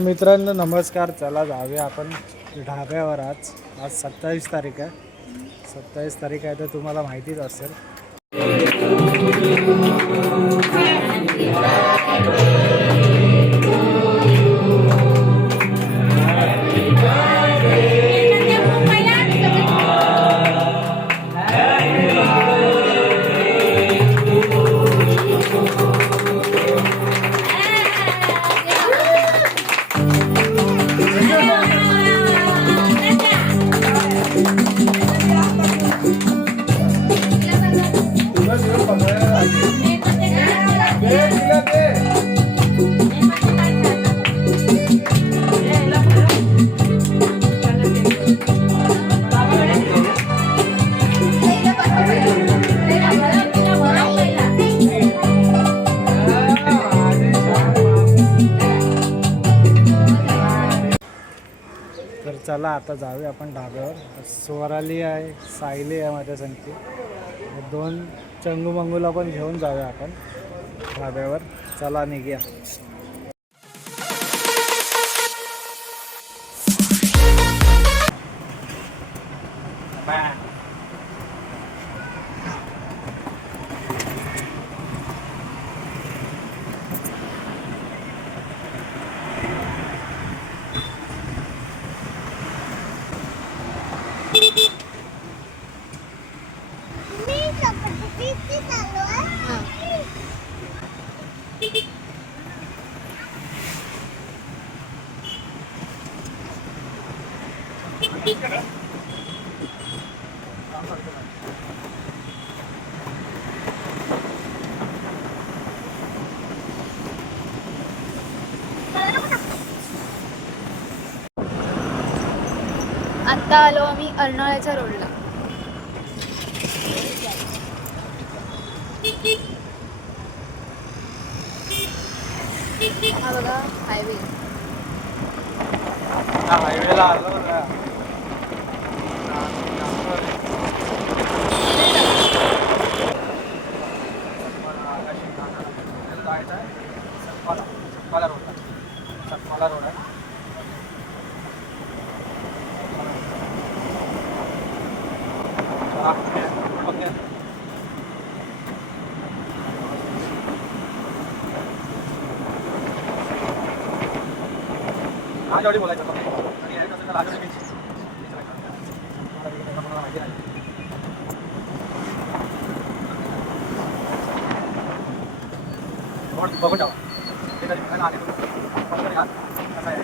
मित्रांनो नमस्कार. चला जाऊया आपण ढाब्यावर आज. आज सत्तावीस तारीख आहे. सत्तावीस तारीख आहे तर तुम्हाला माहितीच असेल. चला आता जाऊया आपण ढाब्यावर स्वराली आहे सायली आहे माझ्या संगती. दोन चंगू मंगूला पण घेऊन जाऊया आपण. ढाब्यावर चला निघूया. आत्ता आलो आम्ही अर्नाळ्याच्या रोडला. हा बघा हायवे हायवेला आलो. बोलायचं आणि माहिती नाही. बघून जाऊ. ते जरी खायला आले तर फक्त तरी खा. असं आहे.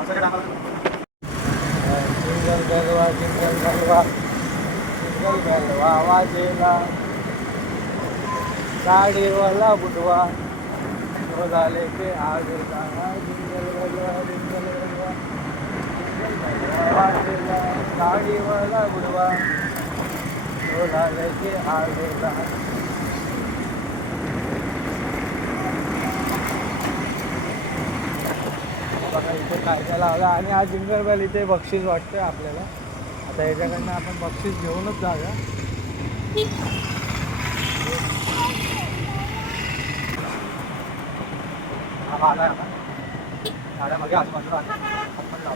असं काय टाकायचं? जिंगल गलवा जिंगल गलवा जिंगल गलवा वाजेला साडीवाला बुडवा तो झाले ते आगेला जिंगल गलवा जिंगल गलवा जिंगल गलवा वाजेला साडीवाला बुडवा तो झाले ते आगेला बघा इथे काय काय लावलं. आणि आज जिंगल इथे बक्षीस वाटतं आपल्याला. आता याच्याकडनं आपण बक्षीस घेऊनच जाऊया. าได้มาเรียกมาด้วยกันขอบคุณเรา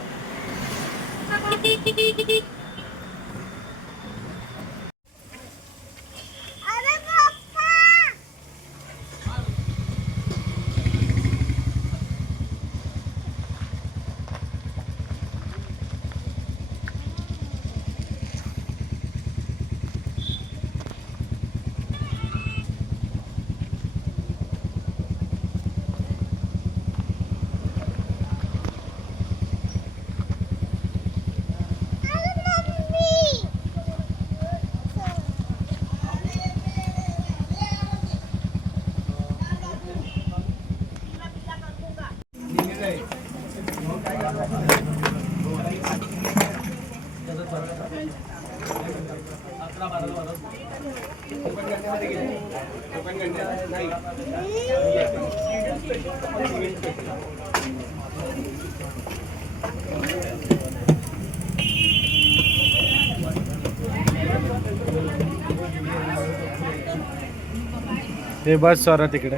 ते बस स्वरा तिकडे.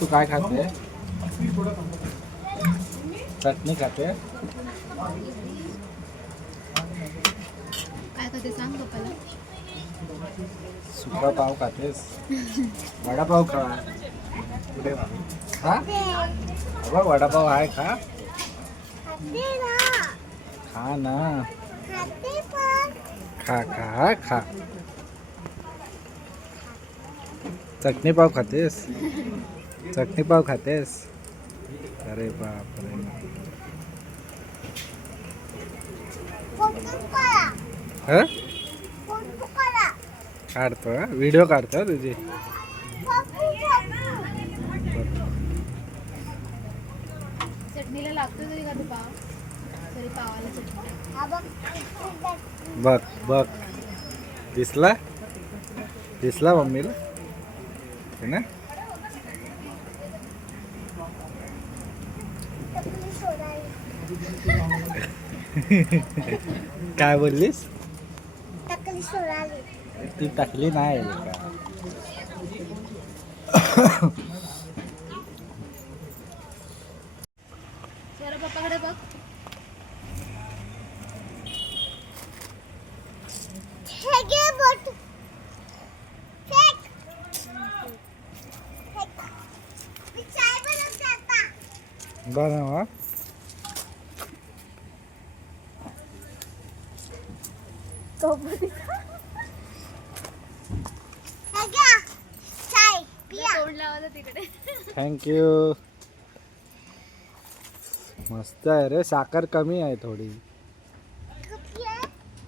तू काय खाते? चटणी खाते? काय कधी सांग पप्पाला. सुका पाव खातेस? वडापाव खा. कुठे खा बघ वडापाव आहे खा खा ना. खा खा खा. चटणी पाव खातेस? चटणी पाव खातेस? अरे बाप रे ह? काढतो व्हिडिओ काढतो तुझी. बघ बघ. दिसला? दिसला मम्मीला? है ना काय बोललीस ती टाकली नाही का स्वरा पप्पाकडे बघ बनवा थँक्यू मस्त आहे रे. साखर कमी आहे थोडी.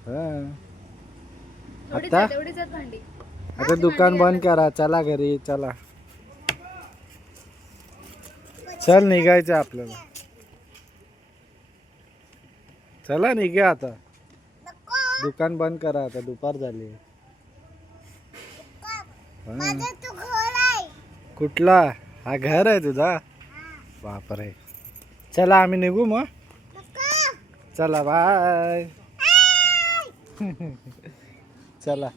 हा. आता? आता दुकान बंद करा. चला घरी चला. चल निघायचं आपल्याला. चला निघा आता. दुकान बंद करा आता दुपार झाली. कुठला? हा घर आहे तुझा? बापरे. चला आम्ही निघू मग. चला बाय. चला.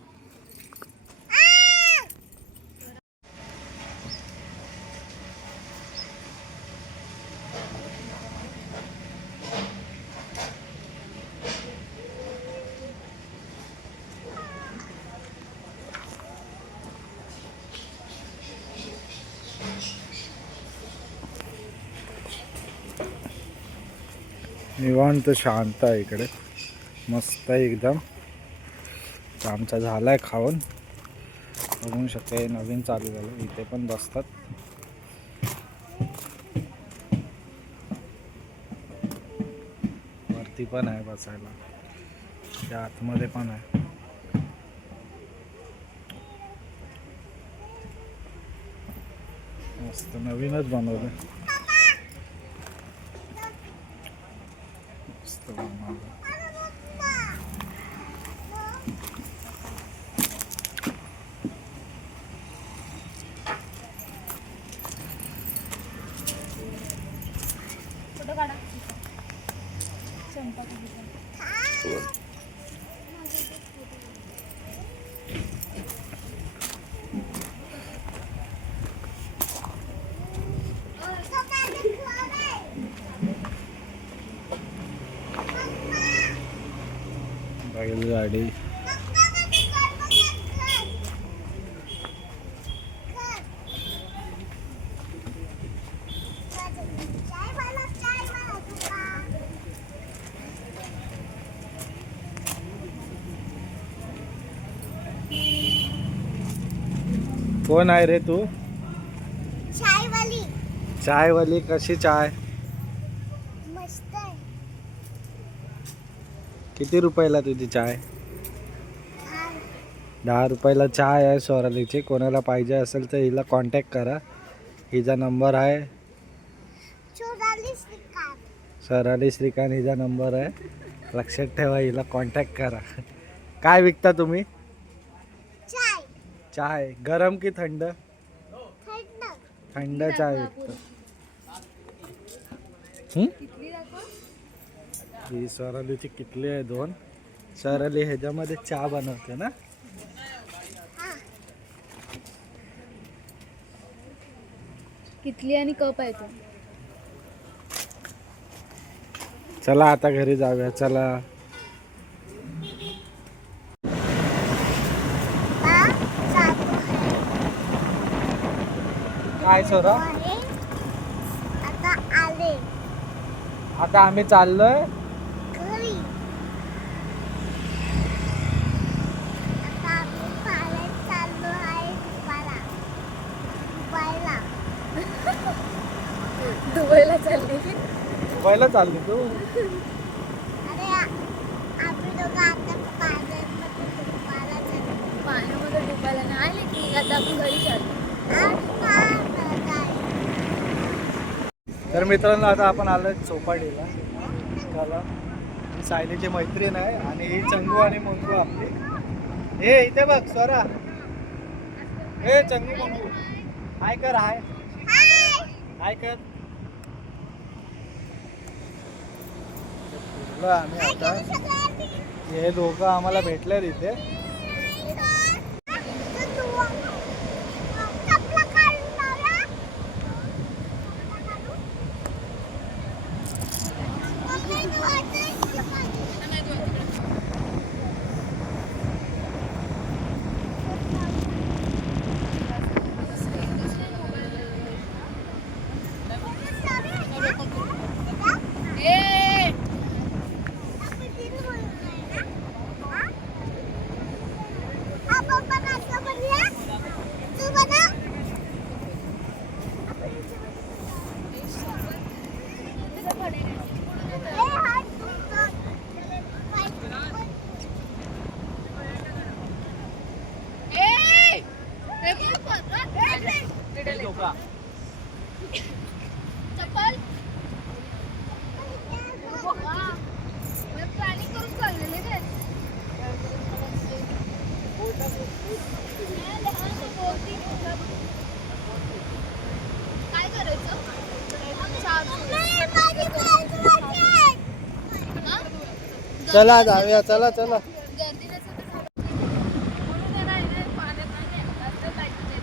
निवांत शांत आहे इकडे. मस्त आहे एकदम. आमचा झाला आहे खाऊन. बघू शकते नवीन चालू झालं. इथे पण बसतात. वरती पण आहे बसायला. त्या आतमध्ये पण आहे. मस्त नवीनच बनवलं मस्त बनवलं फोटो बैलगाडी. कोण आहे रे तू? चायवाली. कशी चाय मस्त आहे किती रुपयाला तुझी चाय? दहा रुपयाला चाय आहे स्वरालीची. कोणाला पाहिजे असेल तर हिला कॉन्टॅक्ट करा. हिचा नंबर आहे. स्वराली श्रीकांत हिचा नंबर आहे. लक्षात ठेवा हिला कॉन्टॅक्ट करा. काय विकता तुम्ही? चाय. गरम की थंड? थंड. थंड चाय विकतो. हं? ही स्वरालीची किटली आहे दोन. स्वराली ह्याच्यामध्ये चहा बनवते ना? हा कितली आणि कप आहे तो. चला आता घरी जाऊया. चला. हा काय सोरा आहे. आता आले. आता आम्ही चाललोय घरी आता आम्ही पाण्यात चाललो आहे दुपारा दुपायला दुबईला चालली. पहिला चालली तू? पाण्यामध्ये डुबायला नाही आले की? आता आपण घरी चाललो. तर मित्रांनो आता आपण आलोय चौपाटीला. चला. ही सायलीची मैत्रीण आहे आणि ही चंगू आणि मंगू आपली. हे इथे बघ स्वरा. हे चंगू मंगू. हाय कर हाय. हाय कर. आम्ही आता. हे दोघं आम्हाला भेटले इथे. चला जाऊया चला चला. काय नसेल तर म्हणून आहे ना, इथे पाण्यात नाही आहे. असं जायचं ते.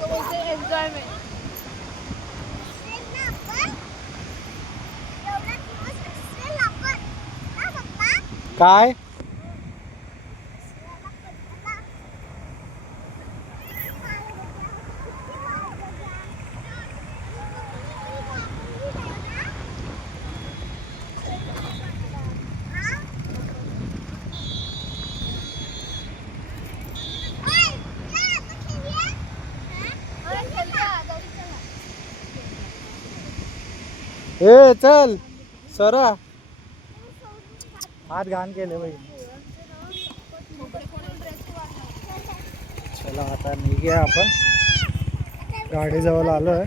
तो बोलते enjoyment. काय अरे, चलूया, गाडी चला. ए चल. सरा. हात घाण केले बाई. चला आता निघूया आपण. गाडीजवळ आलोय.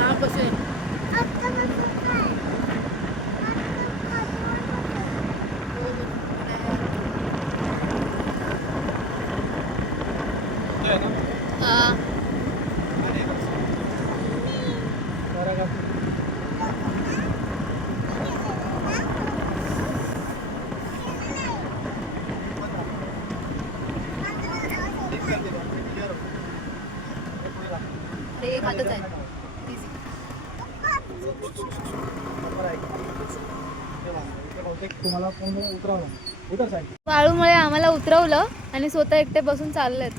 आहे बसूया. हा. आहे. वाळूमुळे आम्हाला उतरवलं आणि स्वतः एकटे बसून चाललेत.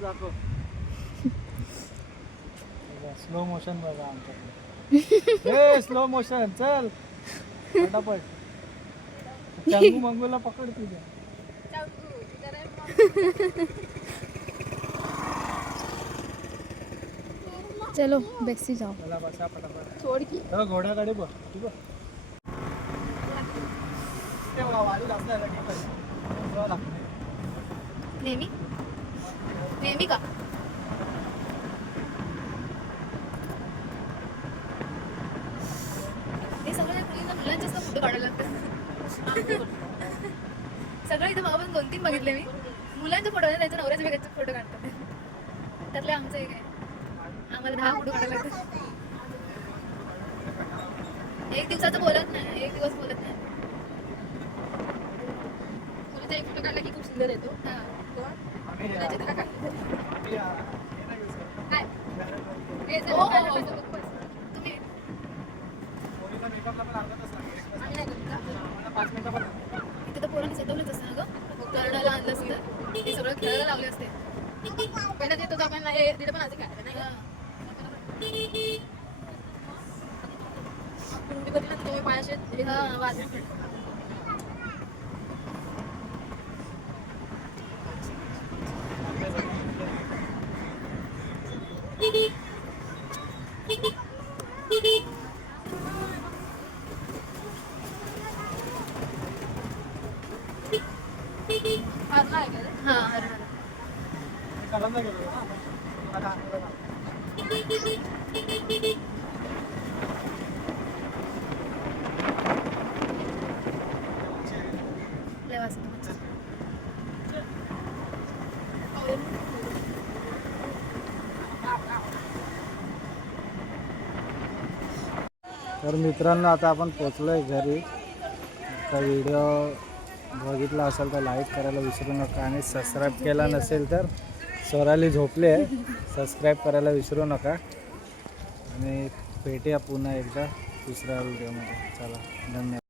दाखव. स्लो मोशन बघा आमच्याकडे. स्लो मोशन चल. फटाफट. चांगू मंगूला पकड तुझ्या. चलो बेसी जाओ चला बसा फटाफट. सोड की तेव्हा घोड्याकडे बघ. जास्त आहे. नेहमी? नेहमी का? हे सगळं मुलींना मुलांचे जास्त फोटो काढायला लागतात? सगळं इथे मागं दोन तीन बघितले मी. मुलांचे फोटो त्यांच्या नवऱ्याचे वेगळ्याचे फोटो काढतात. त्यातले आमचं एक आहे. आम्हाला दहा फोटो काढायला लागतात. एक दिवसाचं बोलत नाही एक दिवस बोलत नाही. मुलीचा एक फोटो काढला की खूप सुंदर येतो हा. कोण आम्ही या- मुलाचे हे पण तर पोरांनी असतं ना गं करडाला आणलं असतं ते सगळं खेळायला लावले असते पहिला देतो आपण हे तिथे पण आधी खेळायला नाही का? तुम्ही कधी ना तुम्ही पायाशे हा वाज हरणा आहे का रे? हा हरणा मी कलंदर गेलो होतो ना. आता आणायला जातो. लय वाजता मच्छर. तर मित्रांनो आता आपण पोचलोय घरी. तर व्हिडिओ बघितला असेल तर लाईक करायला विसरू नका आणि सबस्क्राईब केला नसेल तर स्वराली झोपले सबस्क्राईब करायला विसरू नका. आणि भेटूया पुन्हा एकदा दुसऱ्या व्हिडिओमध्ये चला धन्यवाद.